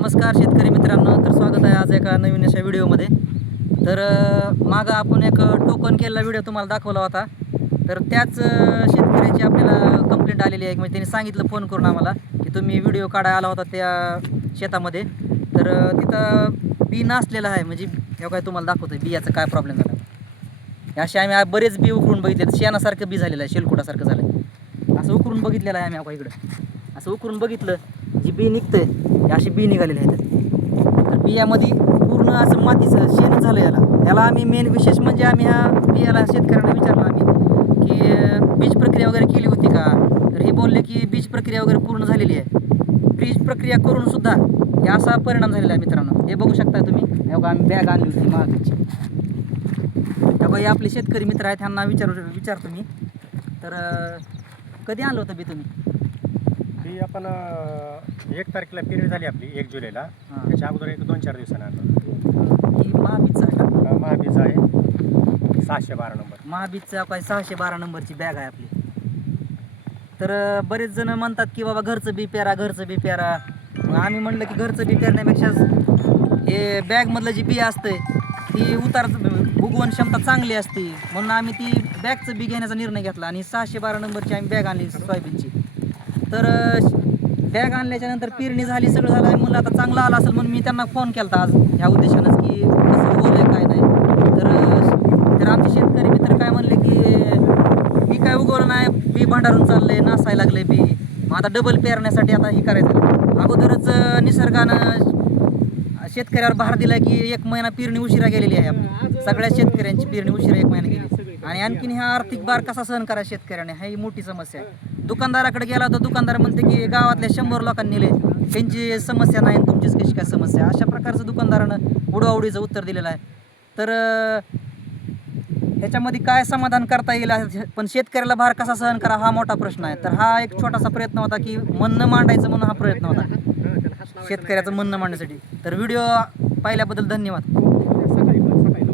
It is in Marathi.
नमस्कार शेतकरी मित्रांनो, तर स्वागत आहे आज एका नवीन अशा व्हिडिओमध्ये. तर मागं आपण एक टोकन केलेला व्हिडिओ तुम्हाला दाखवला होता. तर त्याच शेतकऱ्याची आपल्याला कंप्लेंट आलेली आहे, म्हणजे त्यांनी सांगितलं फोन करून आम्हाला की तुम्ही व्हिडिओ काढायला आला होता त्या शेतामध्ये. तर तिथं बी नसलेलं आहे, म्हणजे हे काय तुम्हाला दाखवतो बियाचा काय प्रॉब्लेम झाला. असे आम्ही बरेच बी उकरून बघितले, शेणासारखं बी झालेलं आहे, शेलकुटासारखं झालं आहे. असं उकरून बघितलेलं आहे आम्ही इकडं. असं उकरून बघितलं जी बी निघतंय हे अशी बी निघालेली आहेत. तर बियामध्ये पूर्ण असं मातीचं शेण झालं याला आम्ही मेन विशेष म्हणजे आम्ही ह्या बियाला शेतकऱ्यांना विचारलं आम्ही की बीज प्रक्रिया वगैरे केली होती का. तर हे बोलले की बीज प्रक्रिया वगैरे पूर्ण झालेली आहे. बीज प्रक्रिया करून सुद्धा हे असा परिणाम झालेला आहे मित्रांनो. हे बघू शकता तुम्ही. हे आम्ही बॅग आणली होती महागाची. हे आपले शेतकरी मित्र आहेत, त्यांना विचारतो मी. तर कधी आणलं होतं बी तुम्ही? ती आपण 1 तारखेला पेरणी झाली आपली 1 जुलैला. त्याच्या अगोदर 1-2-4 दिवसांनी आणलं. ही महाबीजचा आहे का? महाबीज आहे 612 नंबर. महाबीजचा काय 612 नंबरची बॅग आहे आपली. तर बरेच जण म्हणतात की बाबा घरचं बी पेरा, घरचं बी पेरा. मग आम्ही म्हणलं की घरचं बी पेरण्यापेक्षा हे बॅगमधलं जी बी असते ती उगवण क्षमता चांगली असते, म्हणून आम्ही ती बॅगचं बी घेण्याचा निर्णय घेतला आणि 612 नंबरची आम्ही बॅग आणली सोयाबीनची. तर बॅग आणल्याच्यानंतर पेरणी झाली, सगळं झालं आहे. म्हणलं आता चांगलं आलं असेल म्हणून मी त्यांना फोन केला होता आज ह्या उद्देशानंच की कसं उगवलं आहे काय नाही. तर आमचे शेतकरी मित्र काय म्हणले की बी काय उगवलं नाही, बी भांडारून चाललं आहे, नासायला लागलं बी. मग आता डबल पेरण्यासाठी आता हे करायचं. अगोदरच निसर्गानं शेतकऱ्यावर भार दिला की 1 महिना पेरणी उशिरा गेलेली आहे. आपली सगळ्या शेतकऱ्यांची पेरणी उशिरा 1 महिना गेली. आणि आणखीन ह्या आर्थिक भार कसा सहन करा शेतकऱ्याने, ही मोठी समस्या आहे. दुकानदाराकडे गेला तर दुकानदार म्हणते की गावातल्या 100 लोकांनी नेले, त्यांची समस्या नाही, तुमचीच कशी काय समस्या. अशा प्रकारचं दुकानदारानं उडवाउडीचं उत्तर दिलेलं आहे. तर ह्याच्यामध्ये काय समाधान करता येईल, पण शेतकऱ्याला भार कसा सहन करा हा मोठा प्रश्न आहे. तर हा एक छोटासा प्रयत्न होता की म्हणणं मांडायचं म्हणून हा प्रयत्न होता शेतकऱ्याचं म्हणणं मांडण्यासाठी. तर व्हिडिओ पाहिल्याबद्दल धन्यवाद.